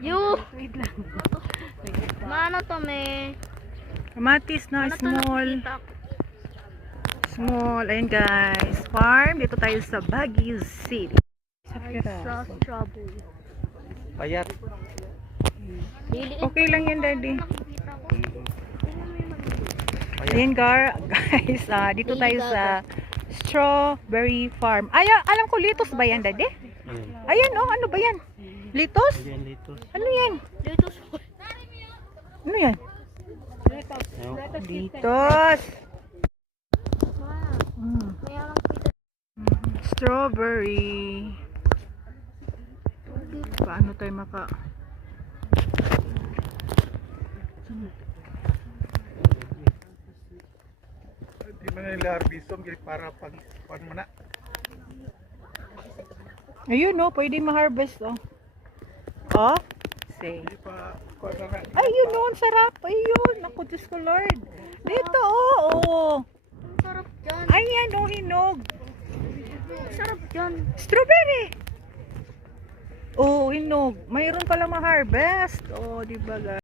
You! Mano to me? Kamatis na Ano to small. nakikita ko? Small. Ayan guys. Farm. Dito tayo sa Baguio City. I saw strawberry. Payat. Okay lang yan, Daddy. Nakikita ko. Tingnan mo yung maliliit. Ayan guys. Dito tayo sa Strawberry Farm. Ay, alam ko litos ba yan, Daddy? Ayan oh. Ano ba yan? Litos? Ayan dito. Ano yan? Lettuce. Ano yan? Litos. Wow. May alam kita. Strawberry. Paano tayo maka... Di man nila harbison kay para pag mo na. Ayun oh. Pwede ma-harvest oh. Oh? Say. Di pa kuan na. Ayun oh. Ang sarap. Ayun. Naku, Diyos ko Lord. Dito oh. Oh. Ang sarap dyan. Ayan oh. Hinog. Ang sarap dyan. Strawberry. Oh, hinog. Mayroon pala ma-harvest. Oh, di ba guys?